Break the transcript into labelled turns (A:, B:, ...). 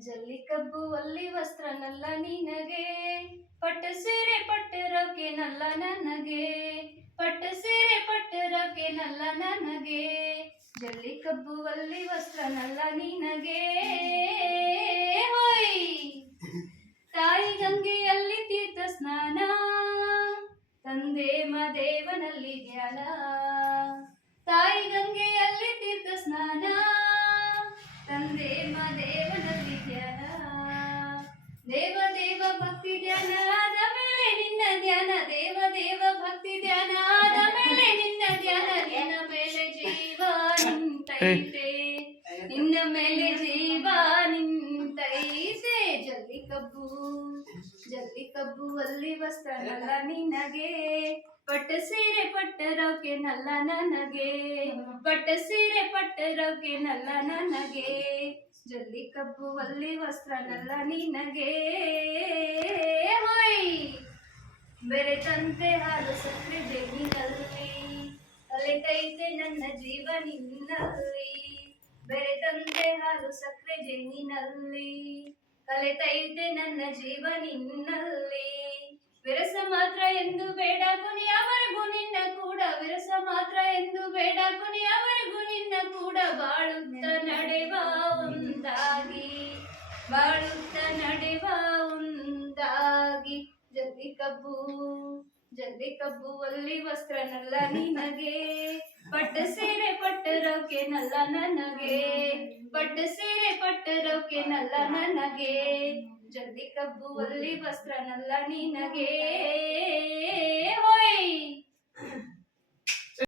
A: ಜಲ್ಲಿ ಕಬ್ಬು ಅಲ್ಲಿ ವಸ್ತ್ರ ನಲ್ಲ ನಿನಗೆ. ಪಟ್ಟ ಸೀರೆ ಪಟ್ಟರಕ್ಕೆ ನಲ್ಲ ನನಗೆ. ಪಟ್ಟ ಸೀರೆ ಪಟ್ಟರಕ್ಕೆ ನಲ್ಲ ನನಗೆ. ಜಲ್ಲಿ ಕಬ್ಬು ಅಲ್ಲಿ ವಸ್ತ್ರ ನಲ್ಲ ನಿನಗೆ. ಹೋಯ್. ತಾಯಿ ಗಂಗೆಯಲ್ಲಿ ತೀರ್ಥ ಸ್ನಾನ. ತಂದೆ ಮದೇವನಲ್ಲಿ ಧ್ಯಾನ. ಭಕ್ತಿ ಧ್ಯಾನ ಮೇಲೆ ನಿನ್ನ ಧ್ಯಾನ ನಿನ್ನ ಮೇಲೆ ಜೀವ ನಿಂತೈತೆ. ನಿನ್ನ ಮೇಲೆ ಜೀವ ನಿಂತೈತೆ. ಜಲ್ಲಿ ಕಬ್ಬು ಜಲ್ಲಿ ಕಬ್ಬು ಅಲ್ಲಿ ವಸ್ತ್ರ ನಲ್ಲ ನಿನಗೆ. ಪಟ್ಟ ಸೀರೆ ಪಟ್ಟರೋಕೆ ನಲ್ಲ ನನಗೆ. ಪಟ್ಟ ಸೀರೆ ಪಟ್ಟರೋಕೆ ನಲ್ಲ ನನಗೆ. ಜಲ್ಲಿ ಕಬ್ಬು ಅಲ್ಲಿ ವಸ್ತ್ರ ನಲ್ಲ ನಿನಗೆ. ಬೆರೆತಂತೆ ಹಾಲು ಸಕ್ಕರೆ ಬೆನ್ನಿನಲ್ಲಿ. ಅಲೆತೈತೆ ನನ್ನ ಜೀವ ನಿನ್ನಲ್ಲಿ ಬೆರೆತಂತೆ ಹಾಲು ಸಕ್ಕರೆ ಜೆನ್ನಿನಲ್ಲಿ ಕಲೆತೈತೆ ನನ್ನ ಜೀವ ನಿನ್ನಲ್ಲಿ ವಿರಸ ಮಾತ್ರ ಎಂದು ಬೇಡ ಕೊನೆಯವರೆಗೂ ನಿನ್ನ ಕೂಡ. ವಿರಸ ಮಾತ್ರ ಎಂದು ಬೇಡ ಕೊನೆಯವರೆಗೂ ನಿನ್ನ ಕೂಡ ಬಾಳುತ್ತ ಜಲ್ದಿ ಕಬ್ಬು ಅಲ್ಲಿ ವಸ್ತ್ರ ನಲ್ಲ ನಿನಗೆ. ಪಟ್ಟ ಸೀರೆ ಪಟ್ಟರೋಕೆ ನಲ್ಲ ನನಗೆ. ಪಟ್ಟ ಸೀರೆ ಪಟ್ಟರೋಕೆ ನಲ್ಲ ನನಗೆ. ಜಲ್ದಿ ಕಬ್ಬು ಅಲ್ಲಿ ವಸ್ತ್ರ ನಲ್ಲ ನಿನಗೆ.